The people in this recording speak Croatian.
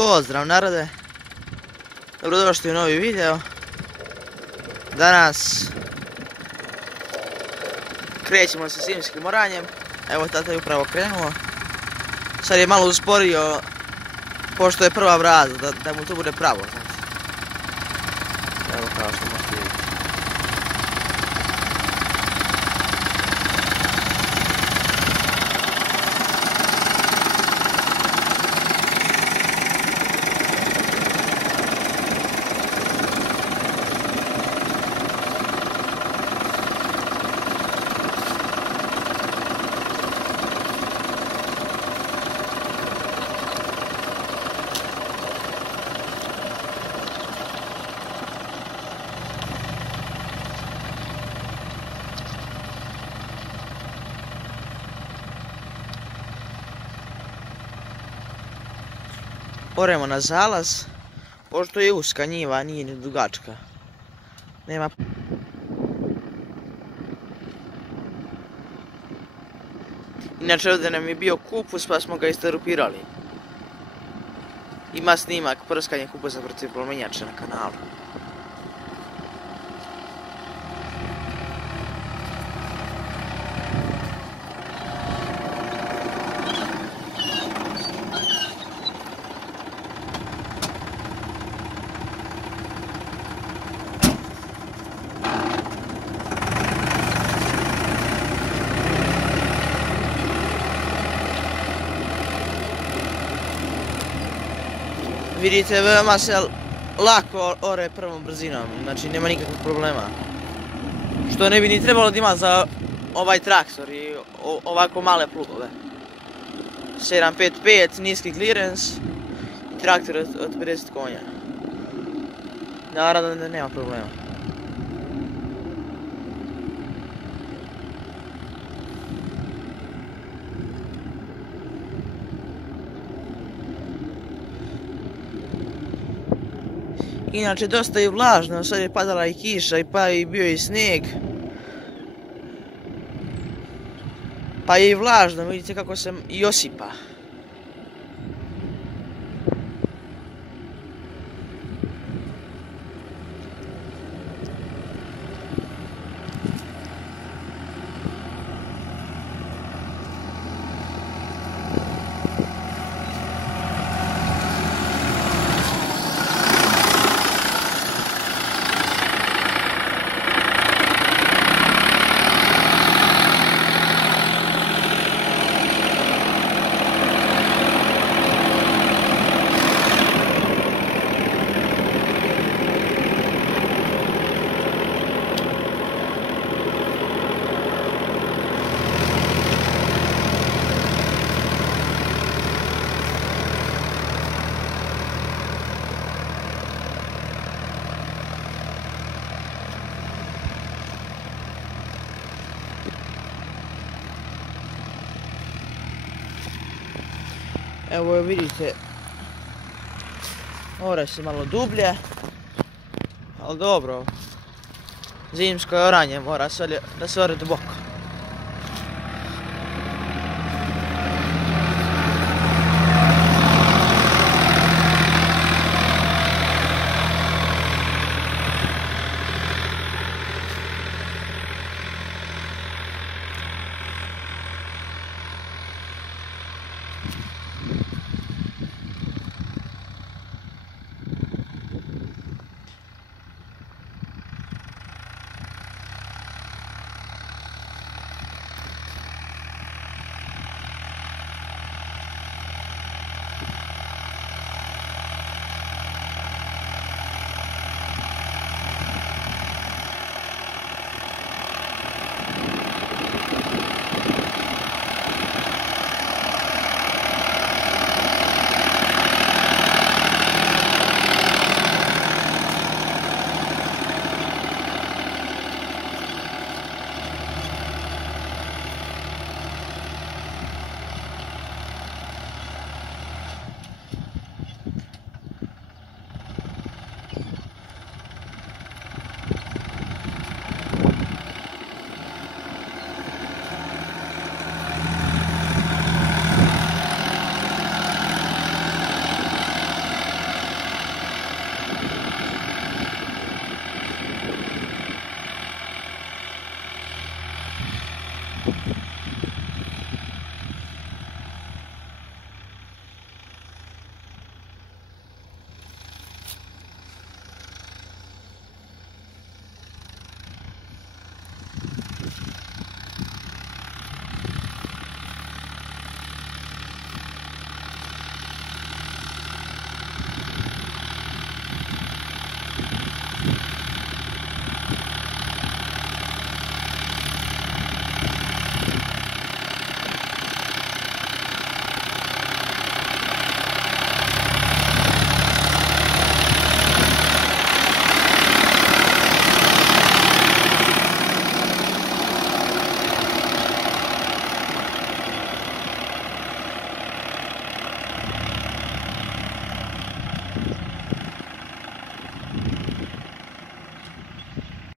Pozdrav narode, dobrodošli u novi video. Danas krećemo sa zimskim oranjem. Evo, tata je upravo krenuo. Sad je malo usporio, pošto je prva brada, da mu to bude pravo. Evo, kao što možete vidjeti. Oremo na zalaz, pošto je uska njiva, nije ni dugačka. Nema... Inače ovdje nam je bio kupus pa smo ga isterupirali. Ima snimak prskanje kupusa protiv plomenjača na kanalu. Vidite, veoma se lako ore prvom brzinom, znači nema nikakvog problema. Što ne bi ni trebalo da ima za ovaj traktor i ovako male plugove. 755, niski clearance i traktor od 50 konja. Naravno da nema problema. Inače, dosta je vlažno, sad je padala i kiša, pa je bio i snijeg. Pa je i vlažno, vidite kako se i osipa. Evo vidite, ore se malo dublje, ali dobro, zimsko je oranje, mora da se ore duboko.